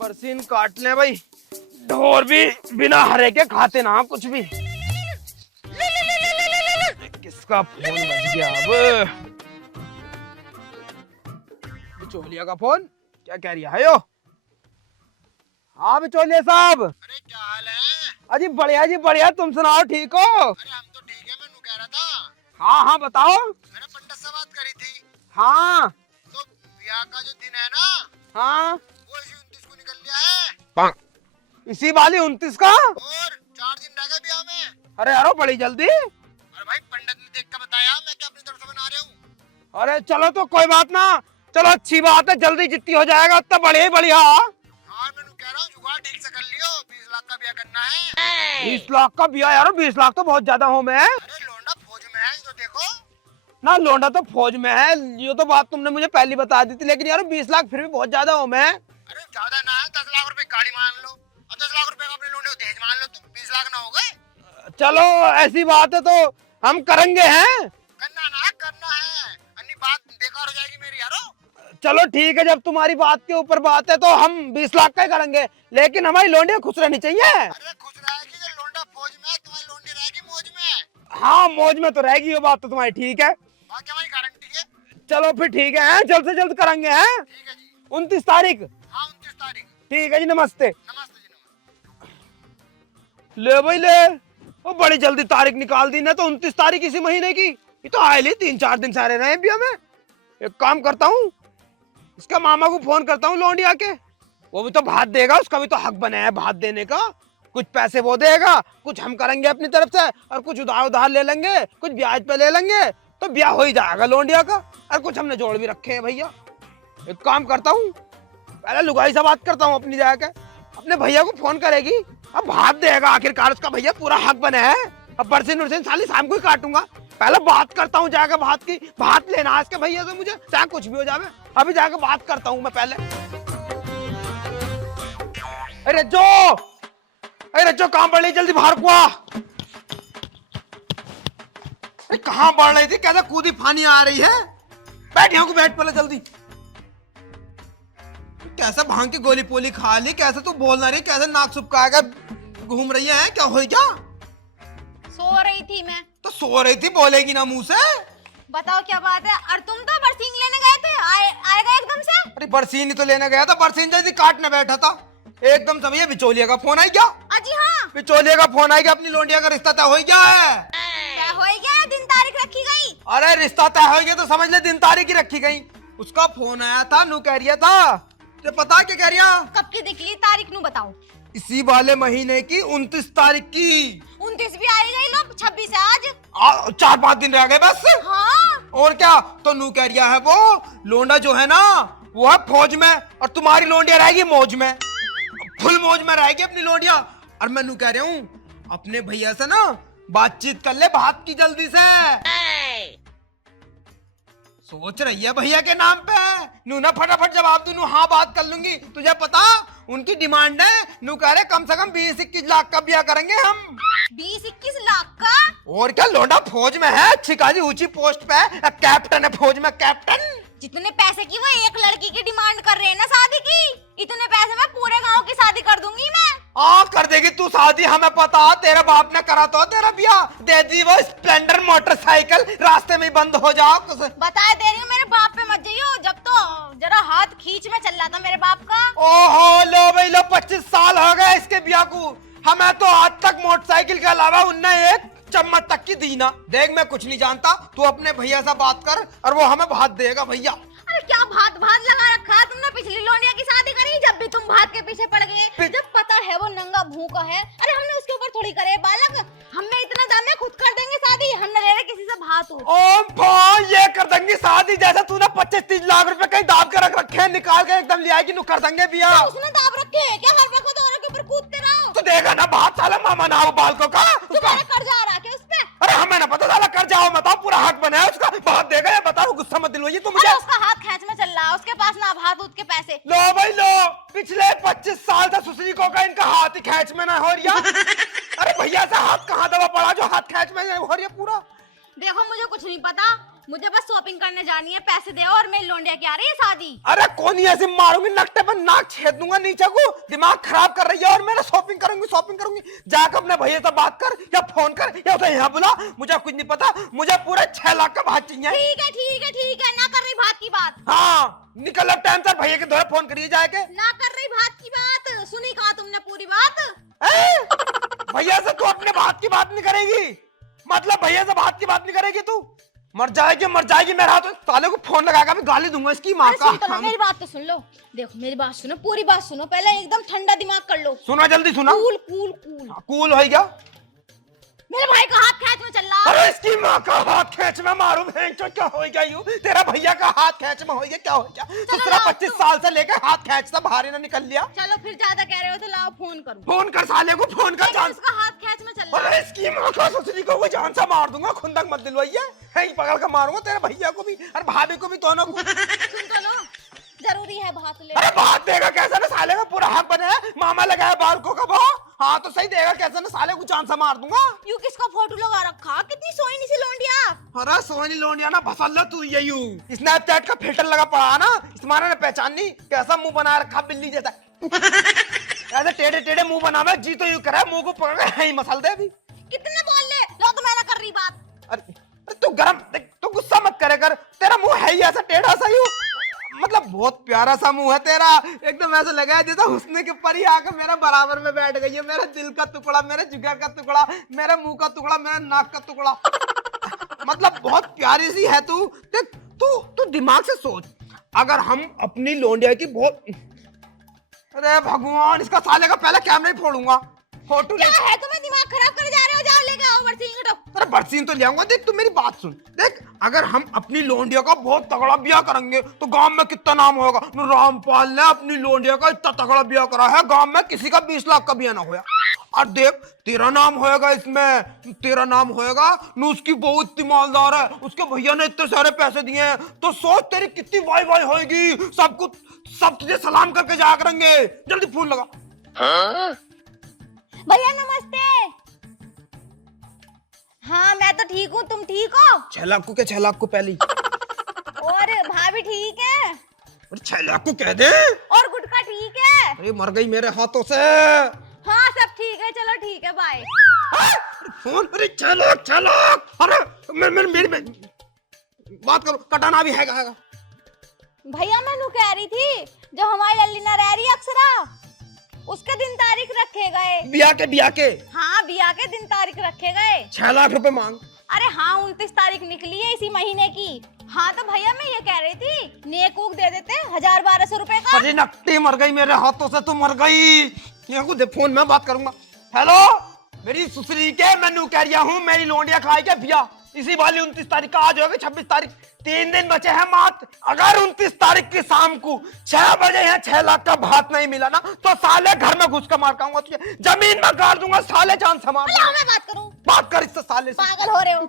बरसीन काट ले भाई। ढोर भी बिना हरे के खाते ना कुछ भी। किसका फोन बज गया अब? बिचौलिया का फोन। क्या कह रही है यो? हाँ बिचौलिया साहब। अरे क्या हाल है? अजी बढ़िया जी बढ़िया, तुम सुनाओ ठीक हो? अरे हम तो ठीक है। मैं कह रहा था, हाँ हाँ बताओ। मैंने पंडित से बात करी थी हाँ तो ब्याह का जो दिन है ना हाँ वो इसी 29 को निकल लिया है इसी वाली 29 का। और 4 दिन रह गए ब्याह में। अरे यारो बड़ी जल्दी। अरे भाई पंडित ने देख कर बताया, मैं क्या अपनी तरफ से बना रहा हूँ। अरे चलो तो कोई बात ना, चलो अच्छी बात है, जल्दी जितनी हो जाएगा उतना बढ़िया ही बढ़िया। हाँ मैं कह रहा हूँ जुगाड़ ठीक से कर लियो, 20 लाख का ब्याह करना है। 20 लाख का ब्याह यारो? 20 लाख तो बहुत ज्यादा हो मैं। अरे लोंडा फौज में है तो देखो। ना लोंडा तो फौज में है, ये तो बात तुमने मुझे पहले बता दी थी, लेकिन यार 20 लाख फिर भी बहुत ज्यादा हो मैं। अरे ज्यादा ना है, 10 लाख रुपए गाड़ी मान लो और 10 लाख रुपए का अपने लोंडे को दहेज मान लो, तुम 20 लाख ना हो गए। चलो ऐसी बात है तो हम करेंगे हैं। करना ना करना है, अन्य बात बेकार हो जाएगी मेरी यारो। चलो ठीक है, जब तुम्हारी बात के ऊपर बात है तो हम 20 लाख का ही करेंगे, लेकिन हमारी लोंडियां खुश रहनी चाहिए। अरे खुश रहेगी, ये लोंडा फौज में है, तुम्हारी लोंडी रहेगी मौज में। हाँ मौज में तो रहेगी, ये बात तो तुम्हारी ठीक है। बाकी हमारी गारंटी है। चलो फिर ठीक है, जल्द से जल्द करेंगे हैं। ठीक है जी। 29 तारीख। हाँ 29 तारीख। ठीक है जी, नमस्ते। नमस्ते जी नमस्ते। ले भाई ले, वो बड़ी जल्दी तारीख निकाल दी ना, तो 29 तारीख इसी महीने की। ये तो आए ली 3-4 दिन सारे रहे भी हमें। एक काम करता हूँ, इसका मामा को फोन करता हूँ लौंडिया के, वो भी तो भात देगा, उसका भी तो हक बना है भात देने का। कुछ पैसे वो देगा, कुछ हम करेंगे अपनी तरफ से, और कुछ उधार उधार ले लेंगे, कुछ ब्याज पे ले लेंगे, तो ब्याह हो ही जाएगा लौंडिया का। और कुछ हमने जोड़ भी रखे हैं भैया। एक काम करता हूँ, पहले लुगाई से बात करता हूँ अपनी जाके, अपने भैया को फोन करेगी, अब भात देगा आखिरकार, उसका भैया पूरा हक बना है। अब बरसीन उरसीन साली शाम को ही काटूंगा, पहले बात करता हूँ जाके भात की। भात लेना है इसके भैया से मुझे, चाहे कुछ भी हो जावे, अभी जाके बात करता हूँ मैं पहले। अरे जो, अरे जो कहाँ बढ़ रही, जल्दी बाहर को आ। अरे कहाँ बढ़ रही थी, कैसे कूदी फानी आ रही है? बैठ यहाँ को, बैठ पहले जल्दी। कैसे भांग की गोली पोली खा ली, कैसे तू बोल ना रही, कैसे नाक सुपकाएगा घूम रही है, क्या हो क्या? सो रही थी मैं। तो सो रही थी, बोलेगी ना मुंह से। बताओ क्या बात है? और तुम तो बरसीन लेने गए थे, आएगा एकदम से। अरे बरसीन ही तो लेने गया था, बरसीन जैसी काटने बैठा था, एकदम से भैया बिचौलिया का फोन आई क्या? अजी हाँ। बिचौलिया का फोन आई क्या? अपनी लोंडिया का रिश्ता तय हो गया है। क्या हो गया? दिन तारीख रखी गई। अरे रिश्ता तय हो गया तो समझ ले दिन तारीख ही रखी गई। उसका फोन आया था, नू कह रिया था, तो पता क्या कह रिया? कब की निकली तारीख नू बताओ। इसी वाले महीने की 29 तारीख की। 29 भी आई गई, लो 26 है आज। 4-5 दिन रह गए बस। हाँ। और क्या, तो नू कह रिया है वो लोंडा जो है ना, वो है फौज में, और तुम्हारी लोंडिया रहेगी मौज में, फुल मौज में रहेगी अपनी लोंडिया। और मैं नू कह रहा हूँ अपने भैया से ना बातचीत कर ले बात की जल्दी से। सोच रही है भैया के नाम पे, नू ना फटाफट जवाब दू, नू हाँ बात कर लूंगी। तुझे पता उनकी डिमांड है, नू कह रहे कम से कम 20-21 लाख का ब्याह करेंगे हम। 20-21 लाख का? और क्या, लोंडा फौज में है, अच्छी खासी ऊंची पोस्ट पे है, कैप्टन है फौज में, कैप्टन। जितने पैसे की वो एक लड़की की डिमांड कर रहे हैं ना शादी की, इतने पैसे में पूरे गांव की शादी कर दूंगी मैं। कर देगी तू शादी, हमें पता, तेरे बाप ने करा तो तेरा ब्याह, दे दी वो स्प्लेंडर मोटरसाइकिल, रास्ते में ही बंद हो जाओ। बताए दे रही हूँ, मेरे बाप पे मत जाइयो, जब तो जरा हाथ खींच में चल रहा था मेरे बाप का। ओहो लो भाई लो, 25 साल हो गए इसके ब्याह को, हमें तो आज तक मोटरसाइकिल के अलावा उनने एक चम्मच तक की दी ना। देख मैं कुछ नहीं जानता, तू अपने भैया से बात कर और वो हमें भात देगा भैया। अरे क्या भात भात लगा रखा है तुमने? पिछली लोंडिया की शादी करी जब भी तुम भात के पीछे पड़ गए, जब पता है वो नंगा भूखा है। अरे हमने उसके ऊपर थोड़ी करे बालक, हमने इतना दाम में खुद कर देंगे शादी, हमने ले रहे किसी से भात। ओम भाई ये कर देंगे शादी, जैसा तूने 25-30 लाख रुपए कहीं दाब के रख रखे हैं, निकाल के एकदम ले आएगी, नू कर देंगे ब्याह। उसने दाब रखे हैं क्या? हर वक्त औरों के ऊपर कूदते रहो तो देगा ना भात, साला मामा ना वो बालकों का। तुम्हारा कर्जा आ रहा है उस पे? अरे हमें ना पता, साला कर जाओ, बताओ पूरा हक बना है उसका, भात देगा या बताओ, गुस्सा मत दिलवाइए तुम मुझे। उसका हाथ खींच में चल रहा है, उसके पास ना भात उसके पैसे। लो भाई लो, पिछले 25 साल से सुसरी को का इनका हाथ ही खींच में ना हो रिया। अरे भैया से हाथ कहाँ दबा पड़ा जो हाथ खींच में हो रिया पूरा। देखो मुझे कुछ नहीं पता, मुझे बस शॉपिंग करने जानी है, पैसे दे और मेरी लौंडिया की आ रही है शादी। अरे कौन ऐसे मारूंगी, नकटे पर नाक छेद दूंगा नीचे को, दिमाग खराब कर रही है। और मैं शॉपिंग करूंगी। जाकर अपने भैया से बात कर या फोन कर या उसे यहाँ बुला, मुझे कुछ नहीं पता। मुझे पूरे 6 लाख का भात चाहिए। ठीक है, ना कर रही बात की बात। हाँ निकल अब टाइम से, भैया के द्वारा फोन करिए जाके। ना कर रही बात की बात, सुनी कहा तुमने पूरी बात? भैया से तू अपने बात की बात नहीं करेगी, मतलब भैया से बात की बात नहीं करेगी तू? मर जाएगी। मेरा हाथ साले को फोन लगा के मैं गाली दूंगा इसकी माँ का। मेरी बात तो सुन लो, देखो मेरी बात सुनो, पूरी बात सुनो, पहले एकदम ठंडा दिमाग कर लो। सुना जल्दी सुना। कूल हो गया। मेरे भाई का हाथ खींच में चल रहा। अरे इसकी माँ का हाथ खींच में मारू, क्या हो गया यूं? तेरा भैया का हाथ खींच में हो गया, क्या हो गया? दूसरा 25 साल से लेकर हाथ खींचता बाहर ही ना निकल लिया। चलो फिर ज्यादा कह रहे हो तो लाओ फोन करो। फोन कर साले को, फोन कर जान। उसका हाथ खींच में चल रहा। अरे इसकी माँ का ससुरी को वो जान से मार दूंगा, खुंदक मत दिलवाइए, यहीं पकड़ कर मारूंगा तेरे भैया को भी और भाभी को भी, दोनों को। सुन तो लो, जरूरी है भात ले। अरे भात देगा कैसे ना साले का पूरा हक बने है, मामा लगाया बालकों का वो। हाँ तो सही देगा कैसे ना, साले को जान से मार दूंगा। यू किसका फोटो लगा रखा? कितनी सोईनी सी लौंडिया। अरे सोनी लोनिया ना भसल्ला तू ये यू स्नैपचैट का फिल्टर लगा पड़ा ना, इस मारे ने पहचान नहीं कैसा मुंह बना रखा बिल्ली जैसा। ऐसे टेढ़े मुंह बनावे जी तो यू करे, मुंह को पकड़ के मसल दे अभी। कितने बोल ले, लो तो मैं ना कर रही बात। अरे तू गरम, तू गुस्सा मत करे कर, तेरा मुंह है ही ऐसा टेढ़ा सा यू, मतलब बहुत प्यारा सा मुंह है तेरा, एकदम ऐसा लगा है जैसे हुस्न के परी आकर मेरा बराबर में बैठ गई है। मेरा दिल का टुकड़ा, मेरे जिगर का टुकड़ा, मेरे मुंह का टुकड़ा, मेरा नाक का टुकड़ा, मतलब बहुत प्यारी सी है तू। तू दिमाग से सोच, अगर हम अपनी लौंडिया की बहुत, अरे भगवान इसका साले का पहले कैमरा ही फोड़ूंगा। फोटो क्या है तुम्हें दिमाग खराब करे जा रहे हो? जाओ लेके आओ बरसीन को। अरे बरसीन तो ले आऊंगा। देख तू मेरी बात सुन, देख अगर हम अपनी लौंडिया का बहुत तगड़ा ब्याह करेंगे तो गांव में कितना नाम होगा। रामपाल ने अपनी लौंडिया का इतना तगड़ा ब्याह करा है, गांव में किसी का 20 लाख का ब्याह ना होया। और देख तेरा नाम होएगा इसमें, तेरा नाम होएगा न, उसकी बहू इतनी मालदार है, उसके भैया ने इतने सारे पैसे दिए हैं, तो सोच तेरी कितनी वाई वाई होएगी। सब तुझे सलाम करके जाया करेंगे। जल्दी फोन लगा। भैया नमस्ते। हाँ मैं तो ठीक हूँ, तुम ठीक हो? 6 लाख को क्या, 6 लाख को पहली। और भाभी ठीक है? अरे 6 लाख को कह दे। और गुटका ठीक है? अरे मर गई मेरे हाथों से। हाँ सब ठीक है, चलो ठीक है, बाय। फोन, अरे 6 लाख। अरे मेरी बात करो, कटाना भी है। भैया मैं नु कह रही थी, जो हमारी लल्लीना रह रही है अक्षरा, उसके दिन तारीख रखे गए। बिया के हाँ बिया के दिन तारीख रखे गए। 6 लाख रुपए मांग। अरे हाँ 29 तारीख निकली है इसी महीने की। हाँ तो भैया मैं ये कह रही थी, नेक उक दे देते 1000-1200 रुपए का। अरे नकटी मर गई मेरे हाथों से, तू मर गई। ये को दे फोन, में बात करूंगा। हेलो मेरी सुसरी के, मैं नू कह रहा हूँ मेरी लौंडिया खाई के बिया इसी वाली 29 तारीख का। आज होगा 26 तारीख, 3 दिन बचे हैं मात्र। अगर 29 तारीख की शाम को 6 बजे यहाँ 6 लाख का भात नहीं मिला ना, तो साले घर में घुस कर मार खाऊंगा तुझे, जमीन में गाड़ दूंगा साले, जान से मार। मैं बात करूं? बात कर इससे साले से। पागल हो रहे हो?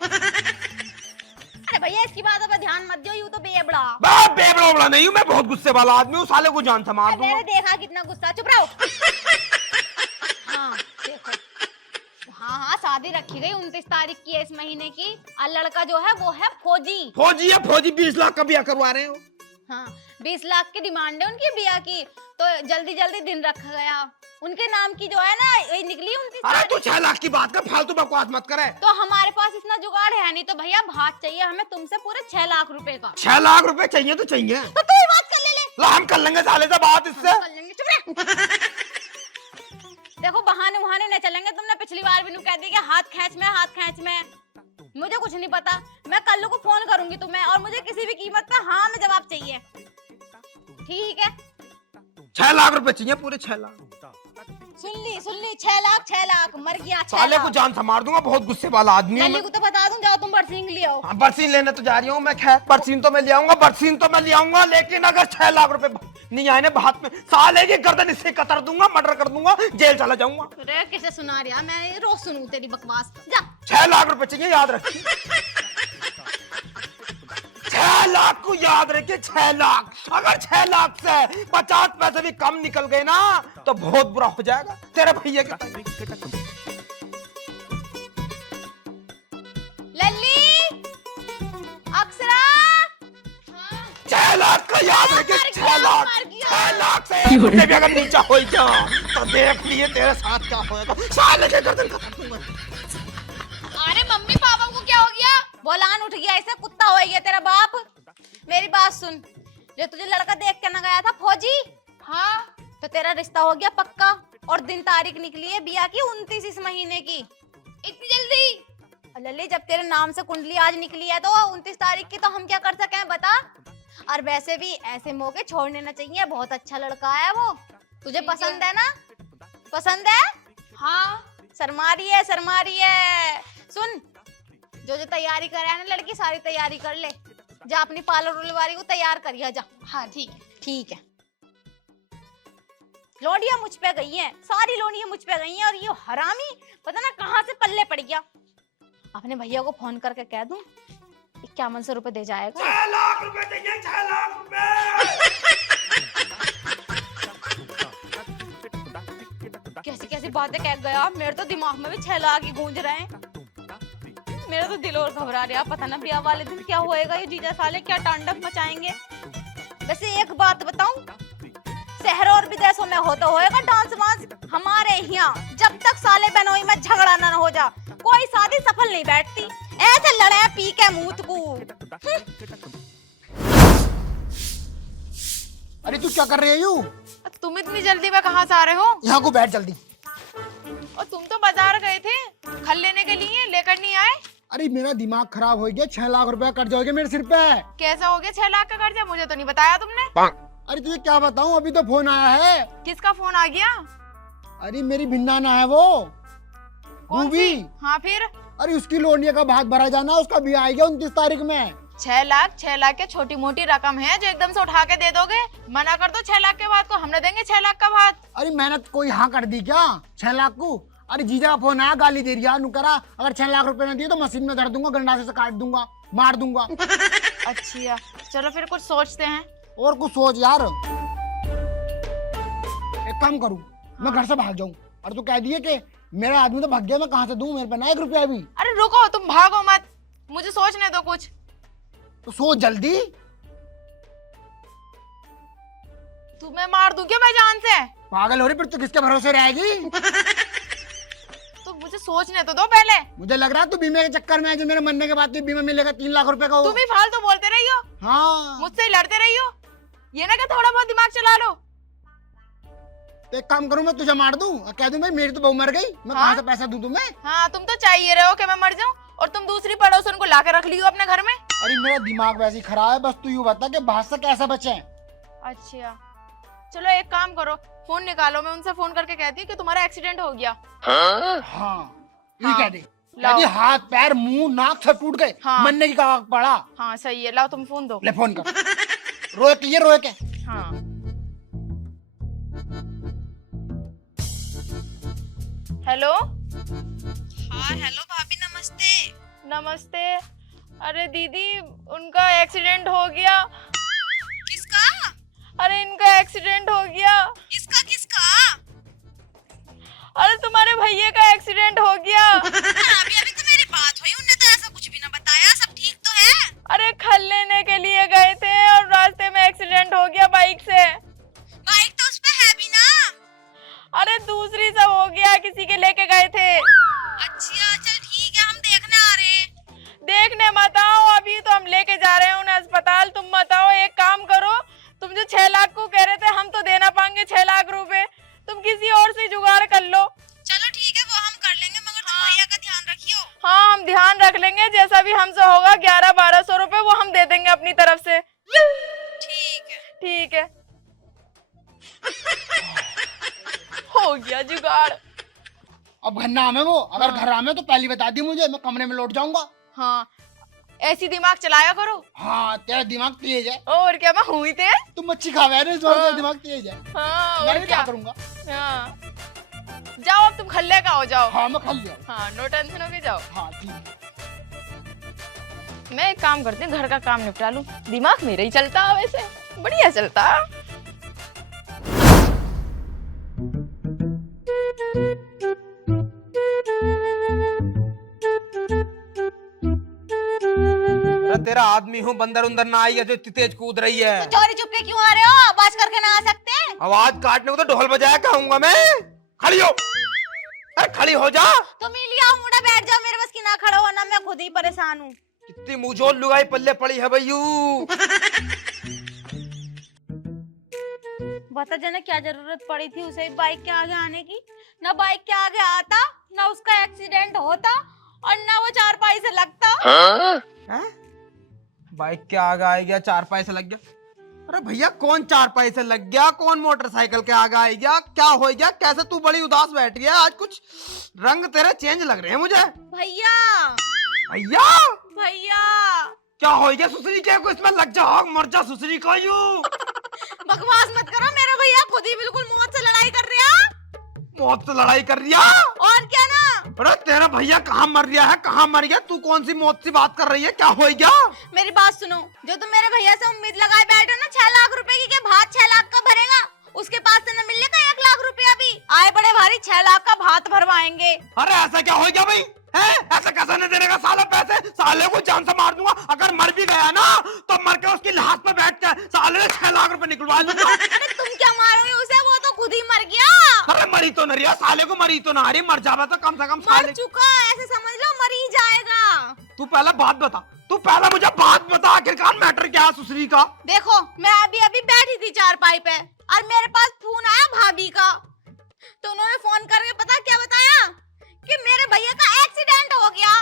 अरे भैया इसकी बात पर ध्यान मत दियो, यूं तो बेबड़ा। बेबड़ा नहीं हूँ मैं, बहुत गुस्से वाला आदमी हूँ, साले को जान से मार दूंगा। मैंने देखा कितना गुस्सा, चुप रहो। हाँ देखो, हाँ शादी रखी गई 29 तारीख की है इस महीने की। और लड़का जो है वो है फौजी है। फौजी 20 लाख का ब्याह करवा रहे हो। हाँ 20 लाख की डिमांड है उनकी ब्याह की, तो जल्दी दिन रखा गया। उनके नाम की जो है ना ये निकली 29 अरे तारीख। तू 6 लाख की बात कर, फालतू बकवास मत करे। तो हमारे पास इतना जुगाड़ है नहीं, तो भैया भात चाहिए हमें तुमसे पूरे 6 लाख रुपए का। 6 लाख रुपए चाहिए तो चाहिए, तो तू ही बात कर ले। ला हम कर लेंगे साले से बात इससे। कर लेंगे, चुप रह। देखो बहाने वहाने नहीं चलेंगे। तुमने पिछली बार भी कह दी कि हाथ खींच में। मुझे कुछ नहीं पता, मैं कल को फोन करूंगी तुम्हें, और मुझे किसी भी कीमत पे हाँ में जवाब चाहिए, ठीक है? 6 लाख रुपए चाहिए, पूरे 6 लाख। सुन ली 6 लाख मर गया। साले को जान से मार दूंगा, बहुत गुस्से वाला आदमी लल्ली को तो बता दूं, जाओ तुम बरसीन ले आओ। हाँ बरसीन लेने तो जा रही हूँ मैं, खैर बरसीन तो मैं ले आऊंगा, लेकिन अगर 6 लाख रुपए नहीं आए ना भात में, साले की गर्दन इससे कतर दूंगा, मर्डर कर दूंगा, जेल चला जाऊंगा। अरे किसे सुना रहा, मैं रोज सुनूं तेरी बकवास। जा 6 लाख रुपए चाहिए, याद रखिए। 6 लाख को याद रखिए, 6 लाख। अगर 6 लाख से 50 पैसे भी कम निकल गए ना, तो बहुत बुरा हो जाएगा तेरे भैया के। लल्ली लाख का याद रखे, मर 6 गया, लाख, मर गया। 6 लाख से मुझे भी अगर नीचा हो क्या तो देख लिए तेरे साथ क्या होएगा। साले के गर्दन काट दूंगा। अरे मम्मी पापा को क्या हो गया? बोलान उठ गया, ऐसा कुत्ता हो गया तेरा बाप। मेरी बात सुन, जो तुझे लड़का देख के ना गया था फौजी, हाँ तो तेरा रिश्ता हो गया पक्का, और दिन तारीख निकली है बिया की 29 इस महीने की। इतनी जल्दी? लल्ली जब तेरे नाम से कुंडली आज निकली है तो 29 तारीख की, तो हम क्या कर सके बता। और वैसे भी ऐसे मौके छोड़ने ना चाहिए, बहुत अच्छा लड़का है वो। तुझे पसंद है ना? पसंद है? हाँ शर्मा रही है, शर्मा रही है। सुन, जो जो तैयारी करे है ना लड़की, सारी तैयारी कर ले, जा अपनी पार्लर उलवारी को तैयार करिए जा। हाँ ठीक है, ठीक है। लोडिया मुझ पे गई है, सारी लोडिया मुझ पे गई है, और ये हरामी पता ना कहाँ से पल्ले पड़ गया। अपने भैया को फोन करके कह दूं 5100 रुपए दे जाएगा। 6 लाख रुपए चाहिए, 6 लाख रुपए। कैसी कैसी बातें कह गया, मेरे तो दिमाग में भी 6 लाख ही गूंज रहे हैं। मेरा तो दिल और घबरा रहा, पता ना ब्याह वाले दिन क्या होएगा, ये जीजा साले क्या तांडव मचाएंगे। वैसे एक बात बताऊं, शहरों और विदेशों में होता होएगा डांस वांस, हमारे यहाँ जब तक साले बहनोई में झगड़ा न हो जा कोई शादी सफल नहीं बैठती। ऐसे लड़े पी के मूत को। अरे तू क्या कर रही है यू? तुम इतनी जल्दी में कहाँ से आ रहे हो? यहाँ को बैठ जल्दी। और तुम तो बाजार गए थे खल लेने के लिए, लेकर नहीं आए? अरे मेरा दिमाग खराब हो गया, 6 लाख रुपया कट जाओगे मेरे सिर पे। कैसा हो गया 6 लाख का कर्जा? मुझे तो नहीं बताया तुमने। अरे तुझे क्या बताऊं, अभी तो फोन आया है। किसका फोन आ गया? अरे मेरी भिन्नाना है वो, कौन रूबी। सी? हाँ फिर? अरे उसकी लोनिया का भाग भरा जाना, उसका भी आएगा 29 तारीख में। 6 लाख क्या छोटी मोटी रकम है जो एकदम से उठा के दे दोगे? मना कर दो 6 लाख के बाद को, हमने देंगे 6 लाख का भात। अरे मेहनत कोई हाँ कर दी क्या 6 लाख को? अरे जीजा का फोन आया, गाली दे रही नुकरा, अगर 6 लाख रुपए न दिए तो मशीन में धर दूंगा, गंडासे से काट दूंगा, मार दूंगा। अच्छा चलो फिर कुछ सोचते हैं। और कुछ सोच यार। एक काम करूं, मैं घर से भाग जाऊं, और तू कह दिए कि मेरा आदमी तो भाग गया, मैं कहाँ से दूं, मेरे पे ना 1 रुपया भी। अरे रुको, तुम भागो मत, मुझे सोचने दो कुछ। तो सोच जल्दी। तुम्हें मार दूं क्या मैं जान से? पागल हो रही, फिर तो किसके भरोसे रहेगी? तो मुझे सोचने तो दो पहले। मुझे लग रहा है तू बीमे के चक्कर में है, जो मेरे मरने के बाद बीमा मिलेगा 3 लाख रुपए का। तुम ही फालतू बोलते रही हो, हाँ मुझसे ही लड़ते रही हो, ये ना कि थोड़ा बहुत दिमाग चला लो। तो एक काम करूं, मैं तुझे मार दूं और कह दूं भाई मेरी तो बहू मर गई, मैं हाँ? कहाँ से पैसा दूं तुम्हें? हाँ तुम तो चाहिए रहे हो कि मैं मर जाऊं, और तुम दूसरी पड़ोसन को लाकर रख लियो अपने घर में। अरे मेरा दिमाग वैसे ही खराब है, बस तू यूं बता कि बाहर से कैसे बचे। अच्छा चलो एक काम करो, फोन निकालो, मैं उनसे फोन करके कहती हूँ कि तुम्हारा एक्सीडेंट हो गया। हाँ ये हाँ, कह दे, लाओ। हाथ पैर मुंह नाक सब टूट गए, हाँ। मरने की कगार पड़ा। हाँ सही है, लाओ तुम फोन दो। ले फोन कर। रोए के ये रोए के। हाँ हेलो। हाँ हेलो भाभी, नमस्ते। नमस्ते। अरे दीदी उनका एक्सीडेंट हो गया। किसका? अरे इनका एक्सीडेंट हो गया। किसका किसका? अरे तुम्हारे भैया का एक्सीडेंट हो गया। अभी अभी तो मेरी बात हुई, उन्होंने तो ऐसा कुछ भी ना बताया, सब ठीक तो है? अरे खल लेने के लिए गए थे और रास्ते में एक्सीडेंट हो गया बाइक से। बाइक तो उस पे है भी ना। अरे दूसरी सब हो गया, किसी के लेके गए थे। अच्छा चल ठीक है, हम देखने आ रहे हैं। देखने मत आओ, अभी तो हम लेके जा रहे हैं उन्हें अस्पताल, तुम मत आओ। एक काम करो, तुम जो 6 लाख को कह रहे थे, हम तो देना पाएंगे 6 लाख रुपए, तुम किसी और से जुगाड़ कर लो। चलो ठीक है, वो हम कर लेंगे, मगर तुम भैया का ध्यान रखियो। हाँ हम ध्यान रख लेंगे, जैसा भी हमसे होगा 1100-1200 रुपए वो हम दे देंगे अपनी तरफ से। ठीक है। ठीक है। हो गया जुगाड़। अब घर नाम है वो, अगर घर आमे तो पहले बता दी मुझे, मैं कमरे में लौट जाऊंगा। हाँ ऐसी दिमाग चलाया करो। हाँ तेरा दिमाग तेज है। और क्या, मैं हुई थे। तुम मच्छी खा रहे हो, हाँ। दिमाग तेज है। हाँ मैं और भी क्या क्या करूंगा। हाँ जाओ, अब तुम खल्ले का हो जाओ। हाँ मैं खा लिया। हाँ नो टेंशन हो के जाओ। हाँ ठीक है। मैं एक काम करती हूँ, घर का काम निपटा लूं, दिमाग मेरा ही चलता है वैसे, बढ़िया चलता। तेरा तेरा आदमी हूँ, बंदर उंदर ना आई है जो इतनी तेज कूद रही है। तो चोरी चुपके क्यों आ रहे हो? आवाज करके ना आ सकते? आवाज काटने को तो ढोल बजाया कहूंगा मैं। खड़ी हो, अरे खड़ी हो जा। तुम ही लिया मुड़ा, बैठ जाओ, मेरे बस की ना खड़ा हो ना, मैं खुद ही परेशान हूँ। कितनी मुझोल लुगाई पल्ले पड़ी है भैयू। बता जना क्या जरूरत पड़ी थी उसे बाइक के आगे आने की? ना बाइक के आगे आता, ना उसका एक्सीडेंट होता, और ना वो चारपाई से लगता। हैं? बाइक के आगे आ गया, चारपाई से लग गया। अरे भैया कौन चारपाई से लग गया, कौन मोटरसाइकिल के आगे आ गया, क्या हो गया, कैसे तू बड़ी उदास बैठी है आज? कुछ रंग तेरे चेंज लग रहे हैं मुझे। भैया भैया भैया क्या हो गया? सुसरी के को इसमें लग जा, मर जा सुसरी का यू। बकवास मत करो, मेरा भैया खुद ही बिल्कुल मौत से लड़ाई कर रहा। मौत से लड़ाई कर रिया? और क्या ना। अरे तेरा भैया कहाँ मर गया है, कहाँ मर गया? तू कौन सी मौत से बात कर रही है, क्या हो गया? मेरी बात सुनो, जो तुम मेरे भैया से उम्मीद लगाए बैठे हो ना 6 लाख रुपए की, के भात 6 लाख का भरेगा, उसके पास से न मिलने का 1 लाख रुपया भी। आए बड़े भारी 6 लाख का भात भरवाएंगे। अरे ऐसा क्या हो गया भाई? है ऐसा कैसे नहीं देने का साला पैसे? साले को जान से मार दूंगा, अगर मर भी गया ना तो मर के उसकी लाश पे बैठ के साले 6 लाख रुपए निकलवा लूंगा। अरे तुम क्या मारोगे उसे, वो तो खुद ही मर गया। अरे मरी तो नहीं, साले को मरी तो ना रही, मर जावे तो कम से कम मर साले। चुका, ऐसे समझ लो मर ही जाएगा। तू पहले बात बता, तू पहले मुझे बात बता, आखिरकार मैटर क्या है सुसरी का? देखो मैं अभी अभी बैठी थी चारपाई पे और मेरे पास फोन आया भाभी का, तो उन्होंने फोन करके पता क्या बताया कि मेरे भैया का एक्सीडेंट हो गया।